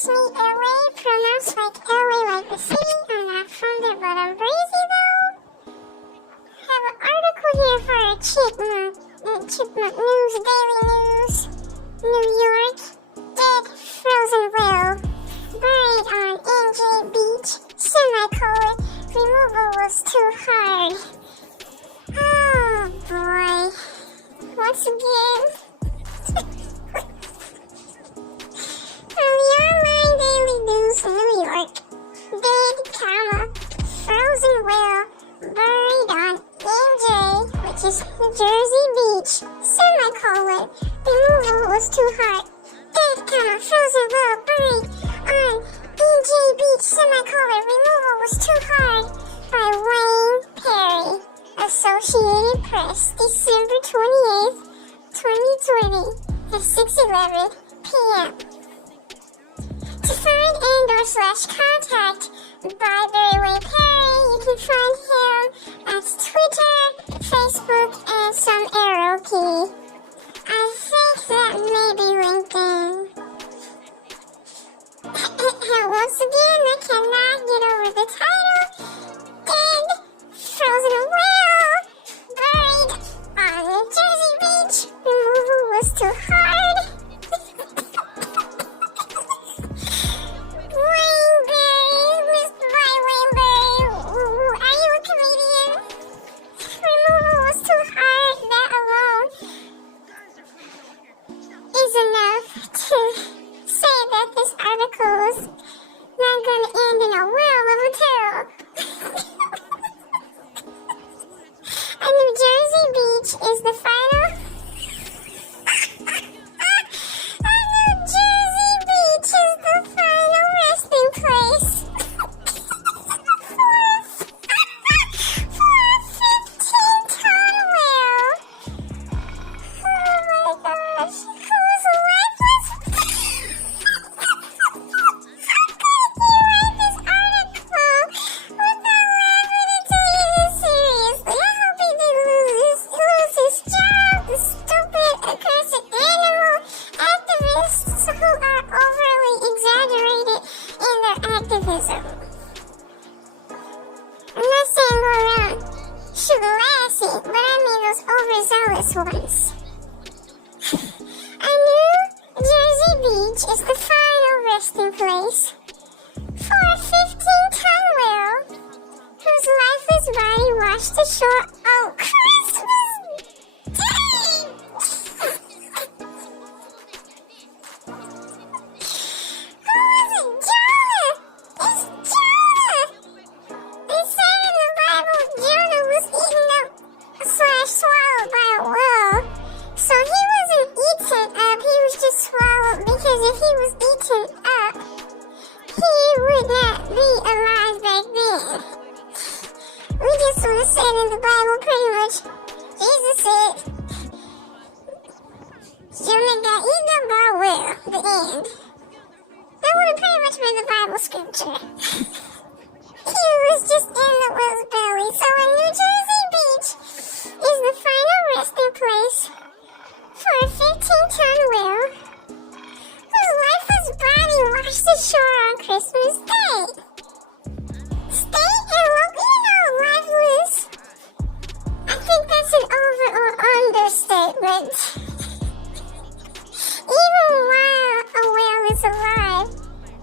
it's me, Elay, pronounced like Elay, like the city. I'm not from there, but I'm crazy though. Have an article here for a Chipmunk News, Daily News, New York. Dead frozen whale buried on NJ Beach. Semicolon. Removal was too hard. Oh boy. Once again. From the online Daily News New York. Dead, frozen whale buried on NJ, which is New Jersey Beach. Semicolon. Removal was too hard. Dead, frozen whale buried on NJ Beach. Semicolon. Removal was too hard. By WAYNE PARRY. Associated Press. December 28th, 2020 at 6:11 p.m. To find /contact By WAYNE PARRY, you can find him at Twitter, Facebook, and some arrow key. I think that may be LinkedIn. Once again, I cannot get over the title. Dead frozen whale buried on New Jersey Beach. Removal was too hard. Wayne Barry, Mr. By WAYNE Barry, are you a comedian? Removal was too hard. That alone is enough to say that this article is not going to end in a world of terror. And New Jersey Beach is the final. New Jersey Beach is the final resting place for a 15-ton whale. Oh my gosh, who's lifeless? I'm not saying go around sugar lassie, but I mean those overzealous ones. I knew Jersey Beach is the final resting place for a 15-ton whale whose lifeless body washed ashore on Christmas Day. Who is it? Jonah! It's Jonah! They say in the Bible Jonah was eaten up / swallowed by a whale. So he wasn't eaten up, he was just swallowed, because if he was eaten up, he would not be alive back then. We just want to say it in the Bible pretty much. Jesus said, Jonah got eaten up by a whale, the end. That would have pretty much been the Bible scripture. He was just in the whale's belly. So in New Jersey Beach is the final resting place for a 15-ton whale whose lifeless body washed ashore on Christmas Day. State and local, lifeless. I think that's an over or understatement. Even while a whale is alive,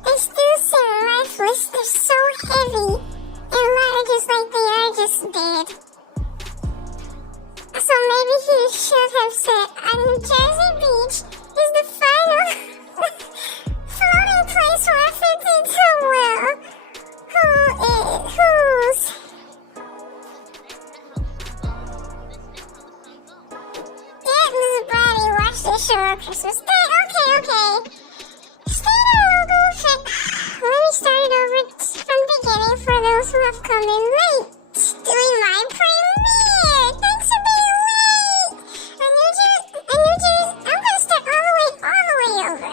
they still seem lifeless. They're so heavy and large, like they are just dead. So maybe he should have said, New Jersey Beach is the final floating place for a 15-ton whale whose deadless body washed ashore on Christmas Day. Okay. State and local. Let me start it over from the beginning for those who have come in late. Doing my premiere. Thanks for being late. I'm gonna start all the way over.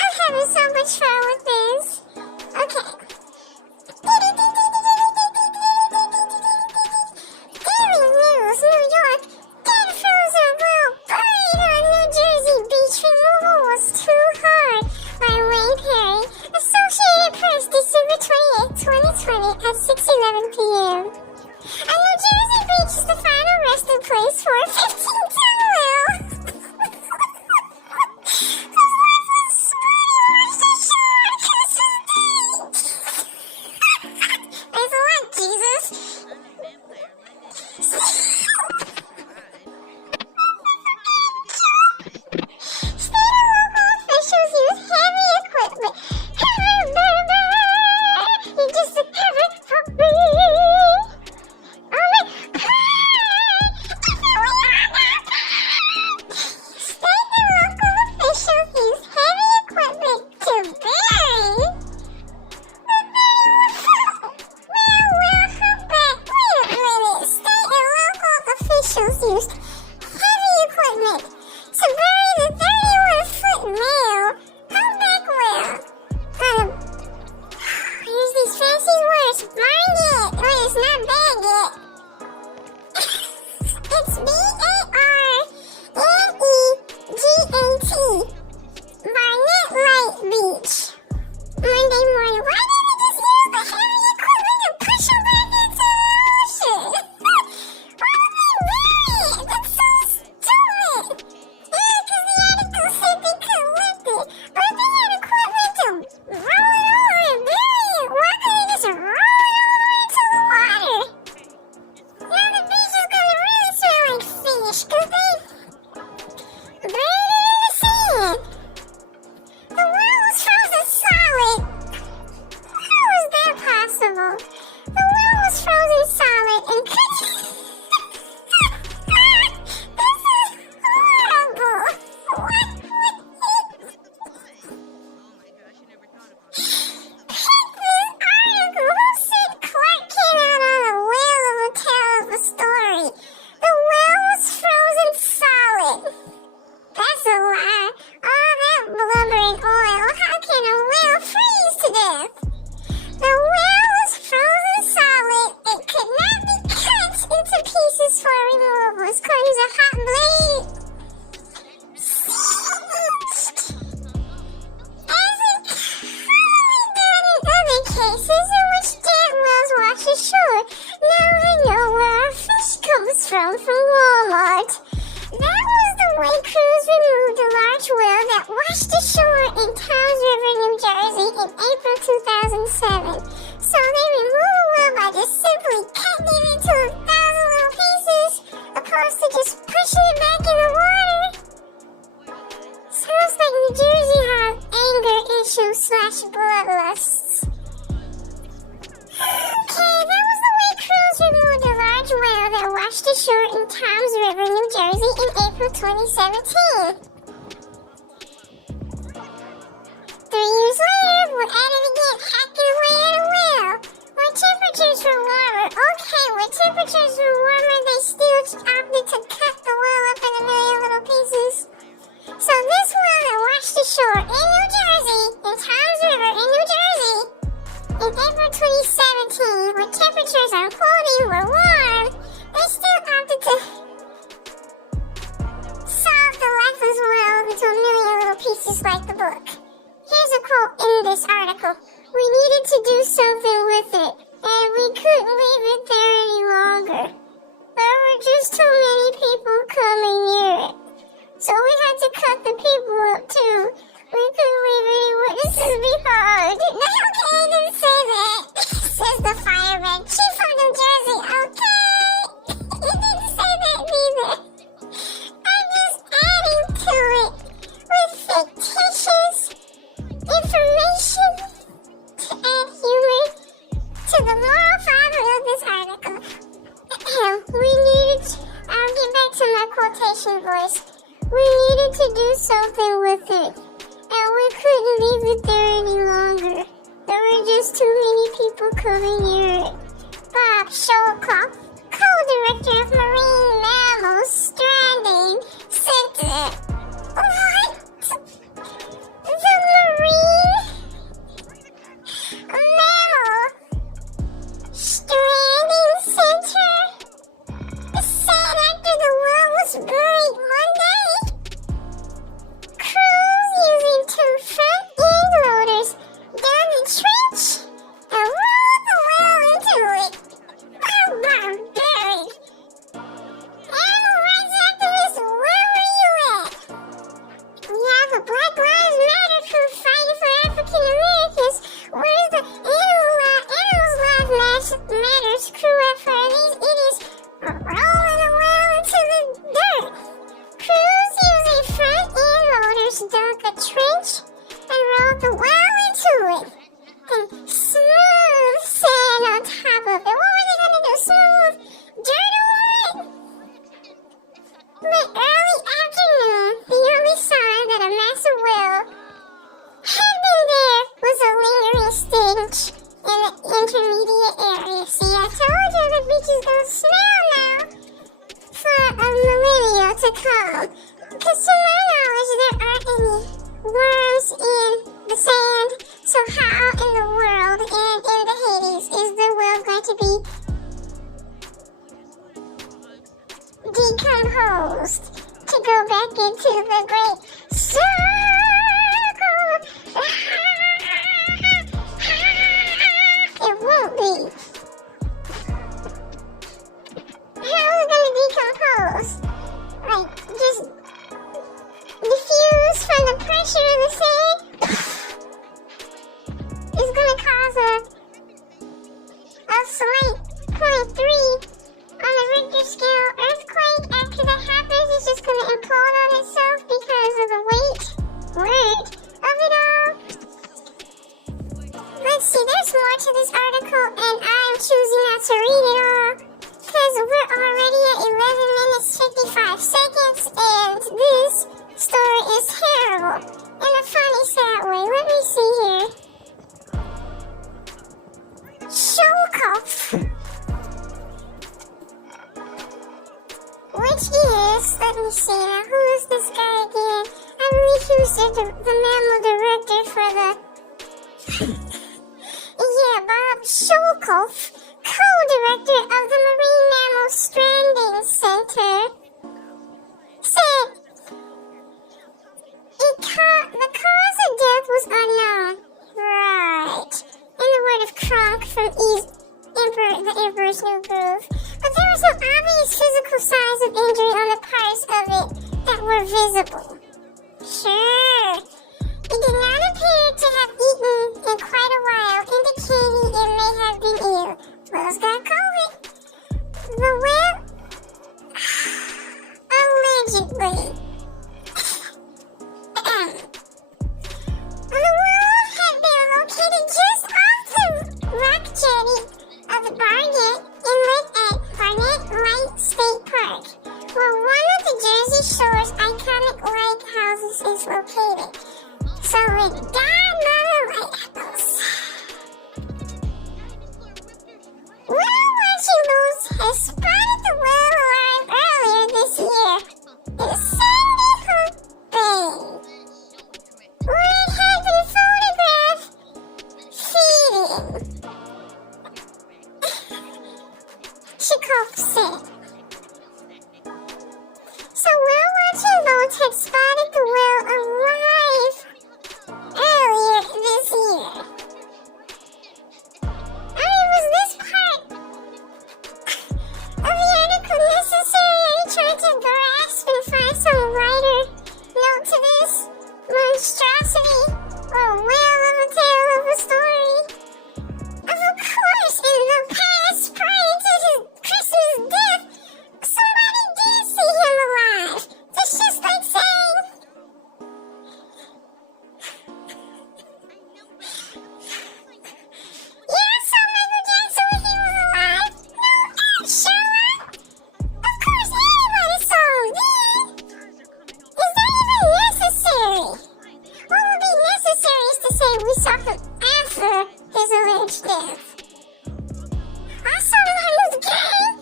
I'm having so much fun with this. Okay. Daily News New York. Dead frozen whale buried on New Jersey Beach. Removal was too hard. By WAYNE PARRY. officials used heavy equipment to bury the 31-foot male humpback whale. Here's these fancy words. Find it. Wait, it's not bad yet. It's BARNEGAT. Barnett Light Beach. Monday morning. Why didn't we just use the heavy equipment to push them back into the ocean? Why would they bury it? That's so stupid. Yeah, because the article said they collected it. But they had equipment to roll it over and bury it. Why couldn't they just roll it over into the water? Now the beach is going to really smell like fish because they buried it in the sand. The world was frozen solid. How is that possible? The world was frozen solid and couldn't. This is horrible. What? Pick this article. Who said Clark came out on a whale of a tale of a story? The whale was frozen solid. That's a lie. All that blubber and oil. How can a whale freeze to death? The whale was frozen solid. It could not be cut into pieces for removal. It's called use a hot blade. As it commonly done in other cases in which dead whales wash ashore. Now I know where our fish comes from Walmart. That was the way crews removed a large whale that washed ashore in Towns River, New Jersey in April 2007. So they removed the whale by just simply cutting it into 1,000 little pieces, opposed to just pushing it back in the water. Sounds like New Jersey has anger issues / bloodlusts. Okay, that was the way crews removed a large whale that washed ashore in Toms River, New Jersey in April 2017. 3 years later, we're at it again, hacking away at a whale. When temperatures were warmer, okay, when temperatures were warmer, they still opted to cut the whale up in a million little pieces. So this whale that washed ashore in New Jersey, in Toms River in New Jersey, in April 2017, when temperatures on Quoddy were warm, they still opted to solve the lifeless whale into a million little pieces like the book. Here's a quote in this article. We needed to do something with it, and we couldn't leave it there any longer. There were just too many people coming near it. So we had to cut the people up too. We couldn't leave any witnesses behind. No, okay, I didn't say that. Says the fireman. Chief of New Jersey, okay? He didn't say that either. I'm just adding to it with fictitious information to add humor to the moral fiber of this article. I'll get back to my quotation voice. We needed to do something with it, and we couldn't leave it there any longer. There were just too many people coming near it. Bob Sholkoff, co-director of Marine Mammals Stranding Center. What? The Marine Mammal Stranding Center? Said after the whale was buried Monday. Crews using 2 front end loaders dug the trench and rolled the whale into it. Buried. Animal rights activists, where were you at? We have a Black Lives Matter crew fighting for African Americans. Where's the Animals Lives Matters crew at for these idiots rolling the whale into the dirt? Crews using front end loaders dug a trench and rolled the whale into it. And smooth sand on top of it. What were they going to do? Smooth dirt over it? But early afternoon, the only sign that a massive whale had been there was a lingering stench in the intermediate area. See, I told you the beach is going to smell now for to come. Because to my knowledge, there aren't any worms in the sand. So how in the world and in the Hades is the world going to be decomposed to go back into the great circle? It won't be. How is it going to decompose? Like, just diffuse from the pressure of the sand? It's going to cause a slight 0.3 on the Richter scale earthquake. After that happens, it's just going to implode on itself because of the weight of it all. Let's see, there's more to this article, and I'm choosing not to read it all because we're already at 11 minutes 55 seconds, and this story is terrible in a funny, sad way. Let me see here. Shulkov, which is, let me see now, who is this guy again? I believe he was the mammal director for the, yeah, Bob Shulkov, co-director of the Marine Mammal Stranding Center, said the cause of death was unknown. Right. In the word of Kronk from The Emperor's New Groove. But there was no obvious physical signs of injury on the parts of it that were visible. Sure. It did not appear to have eaten in quite a while, indicating it may have been ill. Whale's got COVID. The whale, allegedly. The whale had been located just off the rock jetty of the Barnett Inlet at Barnett Light State Park, where one of the Jersey Shore's iconic lighthouses is located. So it died by the lighthouse. Whale watching boats has spotted the whale alive earlier this year in Sandy Hook Bay, where it had been photographed feeding. Chikov said. So whale watching boats had spotted the whale alive earlier this year. I mean, was this part of the article necessary? Are you trying to grasp and find some lighter note to this monstrosity or whale of a tale of a story? Of course, in the past, prior to his Christmas death, somebody did see him alive. That's just like saying, yeah, I saw Michael Jackson when he was alive. No, Sherlock. Of course, anybody saw him then. Is that even necessary? What would be necessary is to say we saw him after his alleged death. I saw Martin Luther King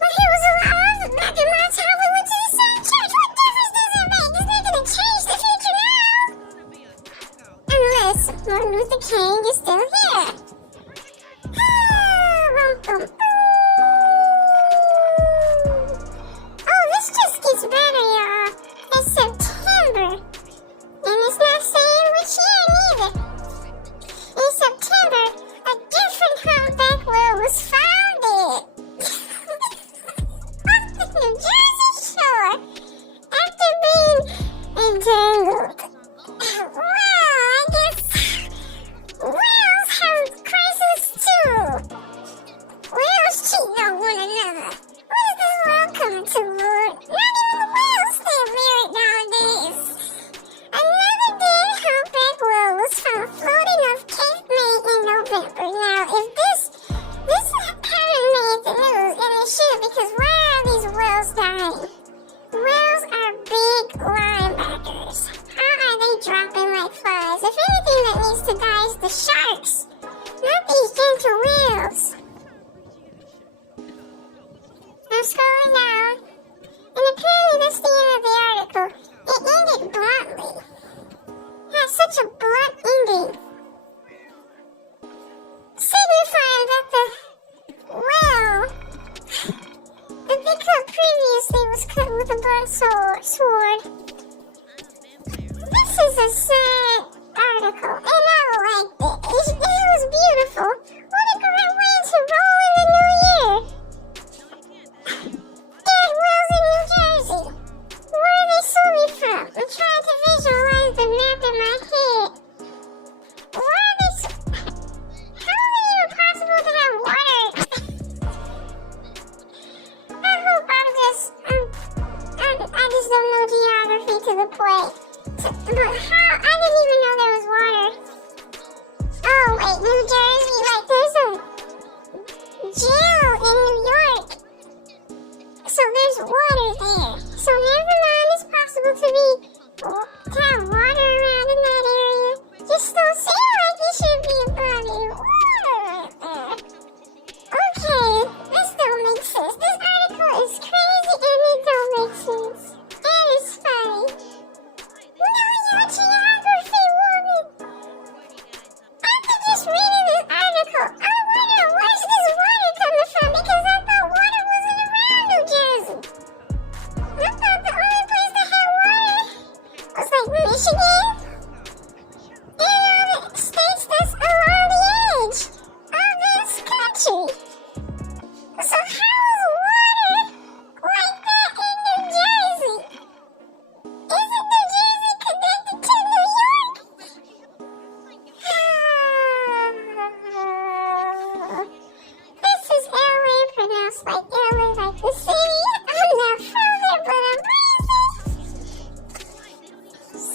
when he was alive back in my time. We went to the same church. What difference does it make? It's not going to change the future now. Unless Martin Luther King is still here. Oh, this just gets better, y'all. It's September. And it's not saying which year neither. In September, a different humpback whale was founded off the New Jersey shore after being entangled. Well, I guess whales have crisis too. Whales cheat on one another. What is this world coming to, Lord? Not even the whales stay married nowadays. Another dead humpback whale was found floating off Cape May in November. Now, if this haven't made the news, and it should, because why are these whales dying? Whales are big linebackers. How are they dropping like flies? If anything that needs to die is the sharks, not these gentle whales. I'm scrolling down. was cut with a blunt sword. This is a sad article, and I liked it. It was beautiful. What a great way to roll in the new year. Dead Wells in New Jersey. Where are they sue me from? I'm trying to visualize the map in my head. Why are they how is it even possible to have water? I hope I just don't know geography to the point. But how? I didn't even know there was water. Oh, wait, New Jersey, like there's a jail in New York. So there's water there. So never mind, it's possible to have water around in that area. Just don't seem like it should be a body of water right there. Okay, this don't make sense. This article is crazy and it don't make sense. And it's funny. No, you're a geography woman. After just reading this article, I wonder where's this water coming from because I thought water wasn't around New Jersey. I thought the only place that had water was like Michigan and all the states that's along the edge of this country. So how is water like that in New Jersey? Isn't New Jersey connected to New York? This is Elay, pronounced like Elay, like the city. I'm not from there, but I'm breezy.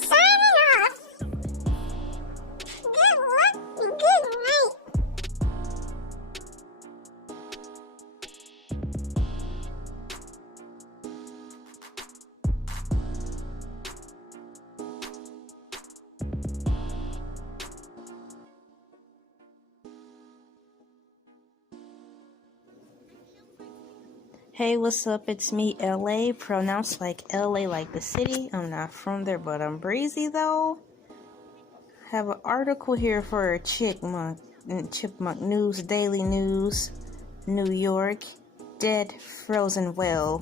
Signing off. Good luck and good night. Hey, what's up? It's me, Elay, pronounced like LA, like the city. I'm not from there, but I'm breezy though. Have an article here for Chipmunk News, Daily News, New York. Dead frozen whale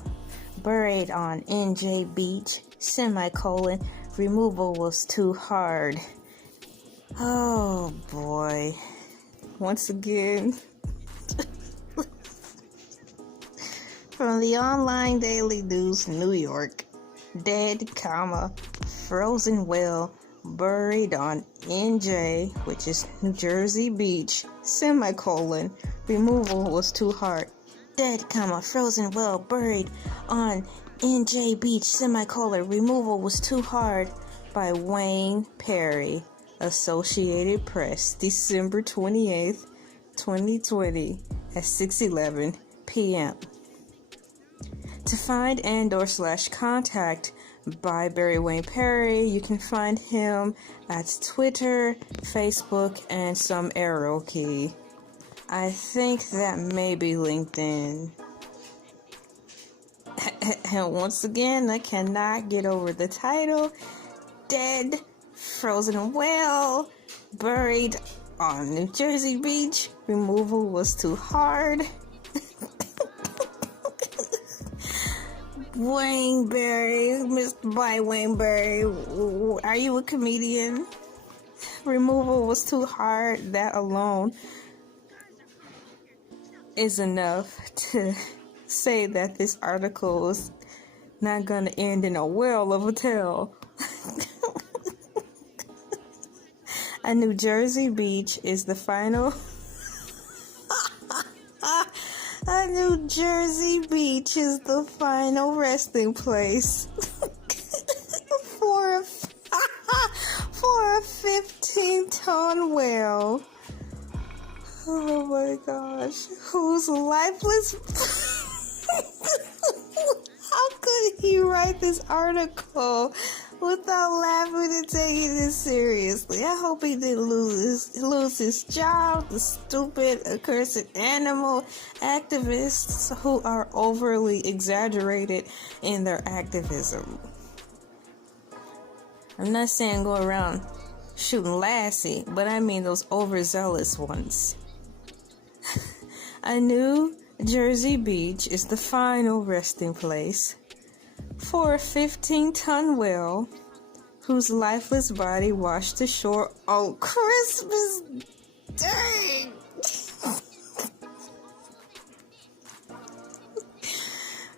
buried on NJ Beach, semicolon, removal was too hard. Oh boy. Once again. From the online Daily News New York, dead, frozen whale buried on NJ, which is New Jersey Beach, semicolon, removal was too hard. Dead, frozen whale buried on NJ Beach, semicolon, removal was too hard by Wayne Parry, Associated Press, December 28th, 2020 at 6:11 p.m. To find and/or/contact By Wayne Parry, you can find him at Twitter, Facebook, and some arrow key. I think that may be LinkedIn. And once again, I cannot get over the title. Dead frozen whale buried on New Jersey Beach. Removal was too hard. Wayne Parry, Mr. By Wayne Parry, are you a comedian? Removal was too hard. That alone is enough to say that this article is not gonna end in a whale of a tale. A New Jersey beach is the final. A New Jersey beach is the final resting place for a 15-ton whale. Oh my gosh, who's lifeless? How could he write this article without laughing and taking it seriously? I hope he didn't lose his job. The stupid, accursed animal activists who are overly exaggerated in their activism. I'm not saying go around shooting Lassie, but I mean those overzealous ones. A New Jersey beach is the final resting place for a 15-ton whale whose lifeless body washed ashore on Christmas Day.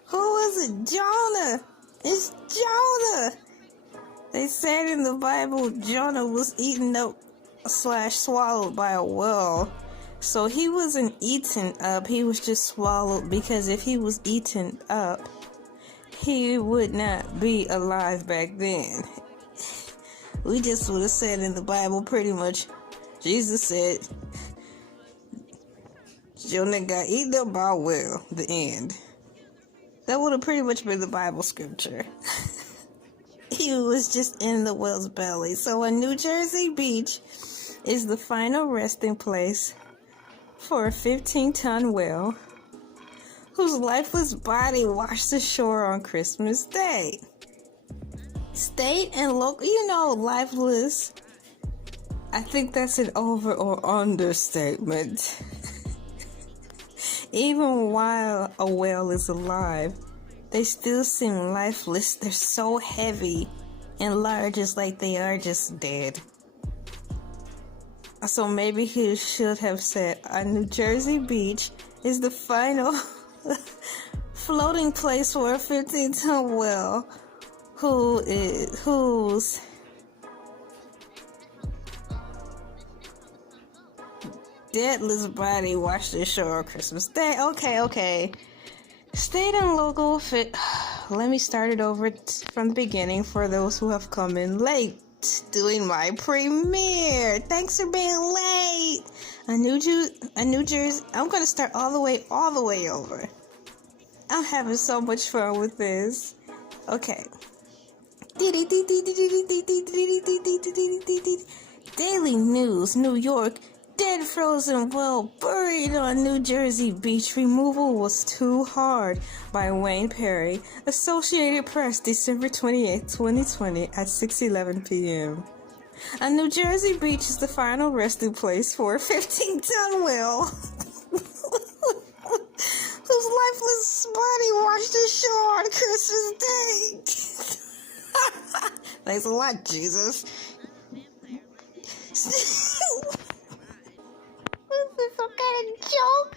Who was it? Jonah. It's Jonah. They said in the Bible Jonah was eaten up / swallowed by a whale. So he wasn't eaten up, he was just swallowed, because if he was eaten up, he would not be alive back then. We just would have said in the Bible pretty much, Jesus said, Jonah got eaten up by a whale, the end. That would have pretty much been the Bible scripture. He was just in the whale's belly. So a New Jersey beach is the final resting place for a 15-ton whale whose lifeless body washed ashore on Christmas Day. State and local, lifeless. I think that's an over or understatement. Even while a whale is alive, they still seem lifeless. They're so heavy and large, it's like they are just dead. So maybe he should have said a New Jersey beach is the final floating place for a 15-ton whale whose deadless body washed ashore on Christmas Day. Okay. State and local let me start it over from the beginning for those who have come in late. Doing my premiere. Thanks for being late. A New Jersey. I'm gonna start all the way over. I'm having so much fun with this. Okay. Daily News New York. Dead frozen whale buried on New Jersey beach. Removal was too hard. By Wayne Parry. Associated Press, December 28, 2020 at 6:11 p.m. A New Jersey beach is the final resting place for a 15-ton whale whose lifeless body washed ashore on Christmas Day. Thanks a lot, Jesus. Some kind of joke.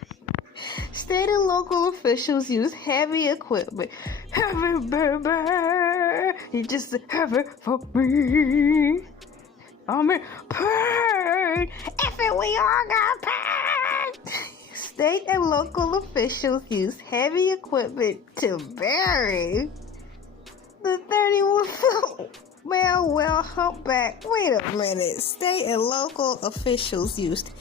State and local officials use heavy equipment. Heavy, baby. You just heavy for me. I'm in pain. If it, we all got pain. State and local officials use heavy equipment to bury the 31-foot male whale humpback. Wait a minute. State and local officials used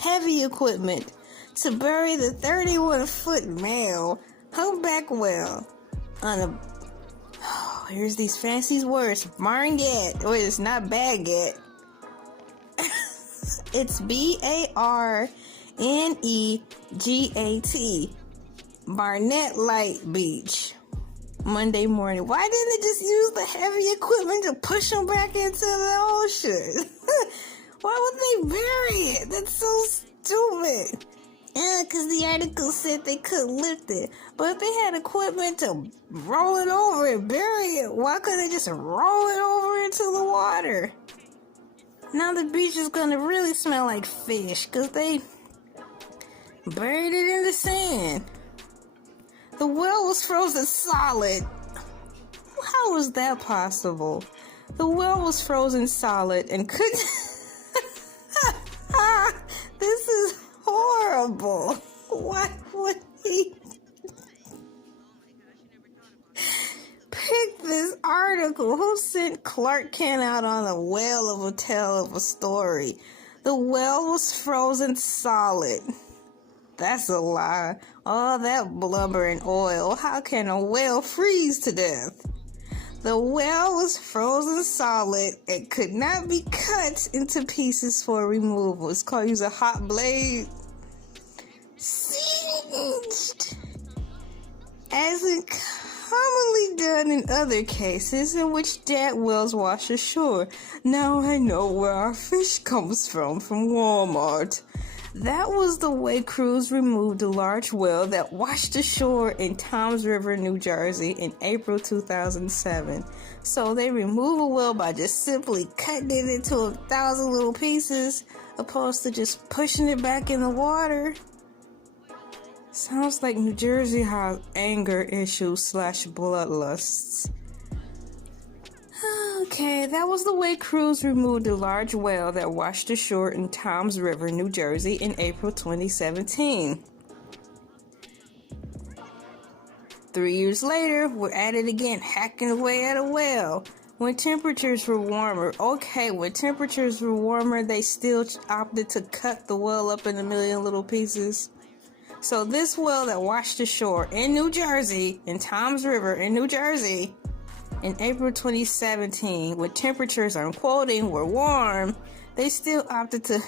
heavy equipment to bury the 31-foot male humpback whale on a... Oh, here's these fancy words. Barnegat. Wait, it's not baguette. It's Barnegat. Barnett Light Beach. Monday morning. Why didn't they just use the heavy equipment to push them back into the ocean? Why would they bury it? That's so stupid. Yeah, because the article said they couldn't lift it. But if they had equipment to roll it over and bury it, why couldn't they just roll it over into the water? Now the beach is going to really smell like fish because they buried it in the sand. The whale was frozen solid. How was that possible? The whale was frozen solid and couldn't... This is horrible. Why would he pick this article? Who sent Clark Kent out on a whale of a tale of a story? The whale was frozen solid. That's a lie. All that blubber and oil. How can a whale freeze to death? The whale was frozen solid and could not be cut into pieces for removal. It's called use a hot blade. Singed. As is commonly done in other cases in which dead whales wash ashore. Now I know where our fish comes from Walmart. That was the way crews removed a large whale that washed ashore in Toms River, New Jersey in April 2007. So they remove a whale by just simply cutting it into 1,000 little pieces, opposed to just pushing it back in the water. Sounds like New Jersey has anger issues / bloodlusts. Okay, that was the way crews removed a large whale that washed ashore in Toms River, New Jersey in April 2017. 3 years later, we're at it again, hacking away at a whale. When temperatures were warmer, they still opted to cut the whale up in a million little pieces. So this whale that washed ashore in New Jersey, in Toms River in New Jersey, in April 2017, when temperatures, I'm quoting, were warm, they still opted to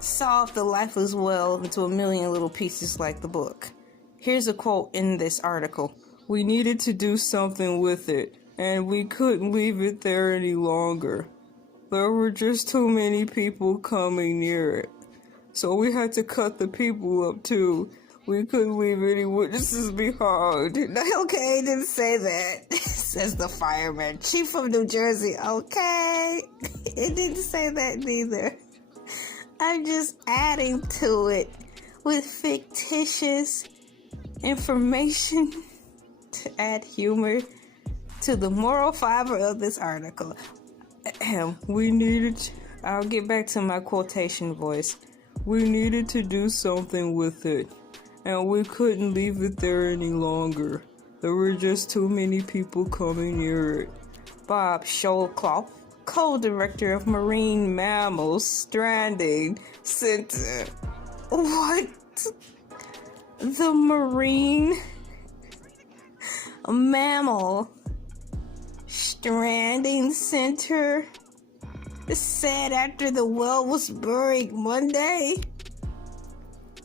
saw off the lifeless whale into a million little pieces like the book. Here's a quote in this article. "We needed to do something with it, and we couldn't leave it there any longer. There were just too many people coming near it. So we had to cut the people up too. We couldn't leave any witnesses behind." Okay, didn't say that, says the fireman chief of New Jersey. Okay, it didn't say that neither. I'm just adding to it with fictitious information to add humor to the moral fiber of this article. I'll get back to my quotation voice. "We needed to do something with it, and we couldn't leave it there any longer. There were just too many people coming near it." Bob Schoelkopf, co-director of Marine Mammals Stranding Center. What? The Marine Mammal Stranding Center said after the whale was buried Monday,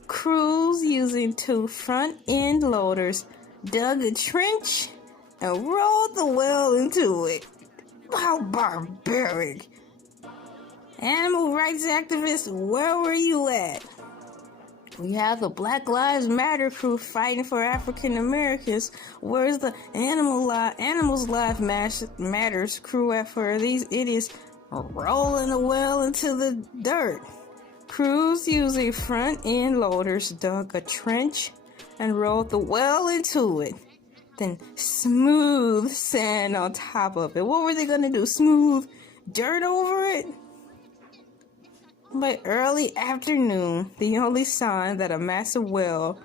crews using 2 front-end loaders dug a trench and rolled the whale into it. How barbaric. Animal rights activists, where were you at? We have the Black Lives Matter crew fighting for African Americans. Where's the Animals Lives Matters crew at for these idiots rolling the whale into the dirt? Crews using front-end loaders dug a trench and rolled the whale into it. Then smooth sand on top of it. What were they gonna do? Smooth dirt over it? By early afternoon, the only sign that a massive whale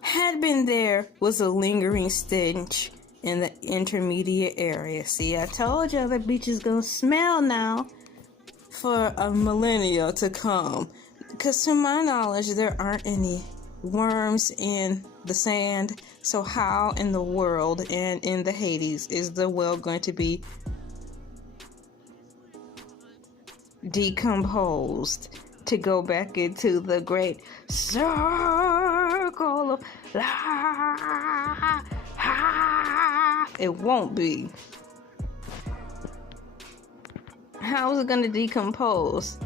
had been there was a lingering stench in the intermediate area. See, I told y'all that beach is gonna smell now for a millennia to come. Because to my knowledge, there aren't any worms in the sand. So how in the world and in the Hades is the whale going to be decomposed to go back into the great circle of life? It won't be. How is it going to decompose?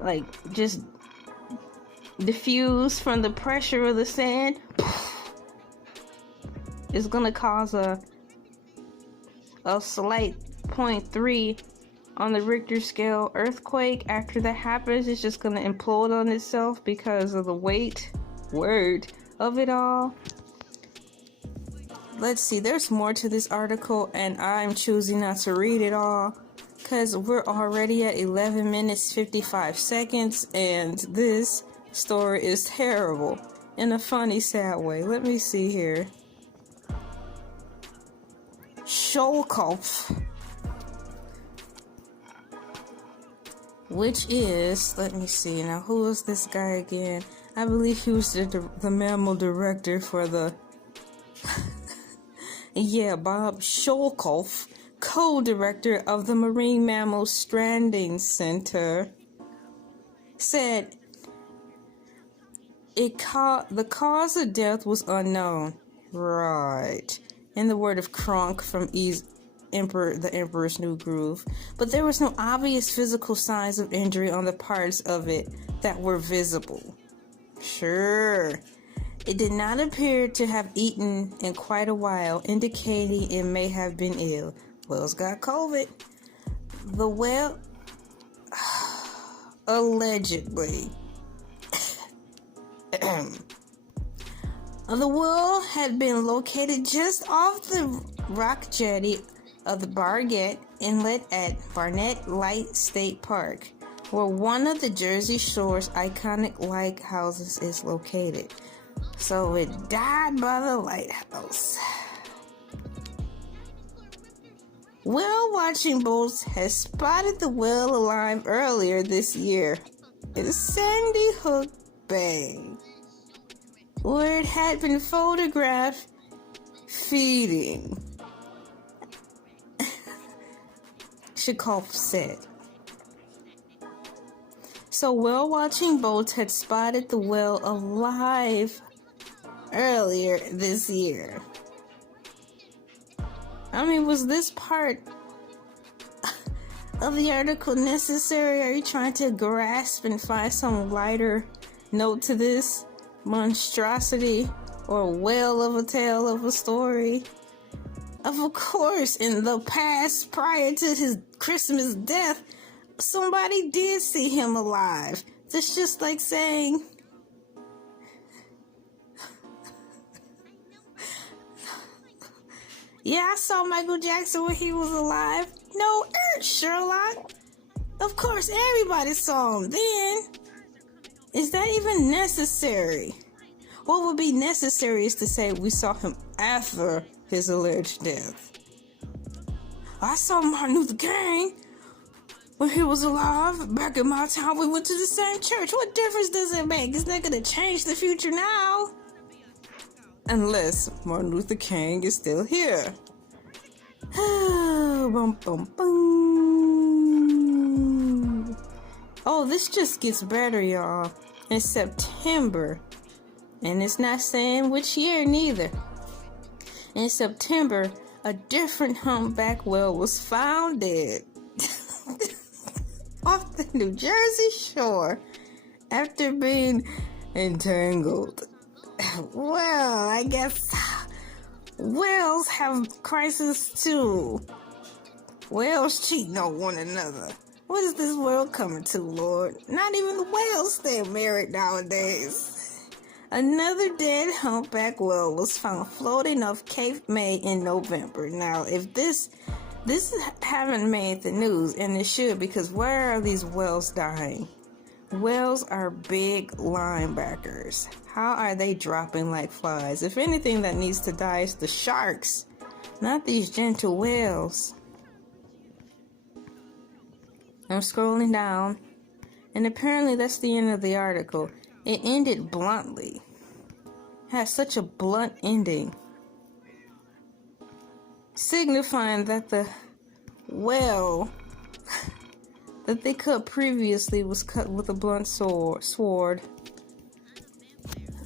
Like, just diffuse from the pressure of the sand? It's going to cause a slight 0.3 on the Richter scale earthquake. After that happens, it's just going to implode on itself because of the weight of it all. Let's see, there's more to this article, and I'm choosing not to read it all because we're already at 11 minutes 55 seconds, and this story is terrible in a funny, sad way. Let me see here. Schoelkopf, which is, let me see now, who is this guy again? I believe he was the mammal director for the Bob Schoelkopf, co-director of the Marine Mammal Stranding Center, said the cause of death was unknown. Right. In the word of Kronk from the Emperor's New Groove, but there was no obvious physical signs of injury on the parts of it that were visible. Sure, it did not appear to have eaten in quite a while, indicating it may have been ill. Whale's got COVID. The whale, allegedly, the whale had been located just off the rock jetty of the Barnett Inlet at Barnett Light State Park, where one of the Jersey Shore's iconic lighthouses is located. So it died by the lighthouse. Whale watching boats had spotted the whale alive earlier this year in Sandy Hook Bay, where it had been photographed feeding. Shikoff said. So whale watching boats had spotted the whale alive earlier this year. I mean, was this part of the article necessary? Are you trying to grasp and find some lighter note to this monstrosity or whale of a tale of a story? Of course, in the past, prior to his Christmas death, somebody did see him alive. That's just like saying, yeah, I saw Michael Jackson when he was alive. No, Sherlock. Of course, everybody saw him then. Is that even necessary? What would be necessary is to say we saw him after his alleged death. I saw Martin Luther King when he was alive. Back in my town, we went to the same church. What difference does it make? It's not going to change the future now. Unless Martin Luther King is still here. Bum, bum, bum. Oh, this just gets better, y'all. In September. And it's not saying which year neither. In September, a different humpback whale was found dead off the New Jersey shore after being entangled. Well, I guess whales have crisis too. Whales cheating on one another. What is this world coming to, Lord? Not even the whales stay married nowadays. Another dead humpback whale was found floating off Cape May in November. Now, if this haven't made the news, and it should, because where are these whales dying? Whales are big linebackers. How are they dropping like flies? If anything that needs to die is the sharks, not these gentle whales. I'm scrolling down, and apparently that's the end of the article. It ended bluntly. It had such a blunt ending, signifying that the whale that they cut previously was cut with a blunt sword.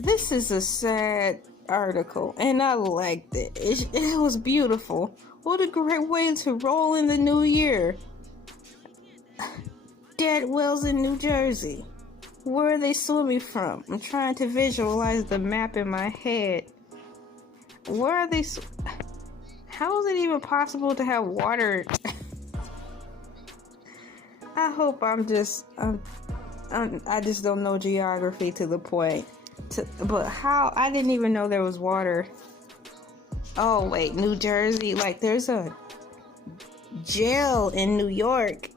This is a sad article, and I liked it. It was beautiful. What a great way to roll in the new year. Dead whales in New Jersey. Where are they swimming from? I'm trying to visualize the map in my head. Where are they? How is it even possible to have water? I hope I just don't know geography to the point. But how? I didn't even know there was water. Oh wait, New Jersey. Like there's a jail in New York.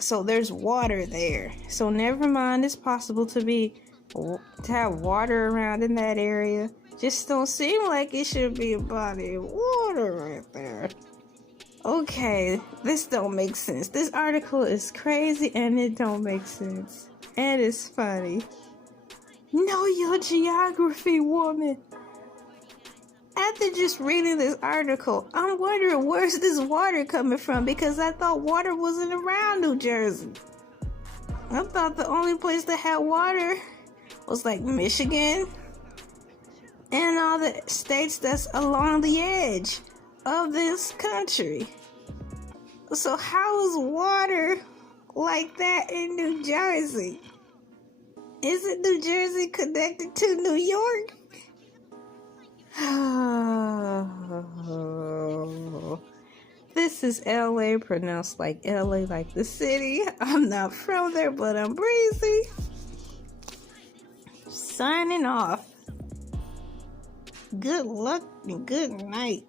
So there's water there. So never mind, it's possible to have water around in that area. Just don't seem like it should be a body of water right there. Okay, this don't make sense. This article is crazy and it don't make sense. And it's funny. Know your geography, woman. After just reading this article, I'm wondering where's this water coming from, because I thought water wasn't around New Jersey. I thought the only place that had water was like Michigan and all the states that's along the edge. of this country. So how is water like that in New Jersey? Isn't New Jersey connected to New York? This is LA, pronounced like LA, like the city. I'm not from there, but I'm breezy. Signing off. Good luck and good night.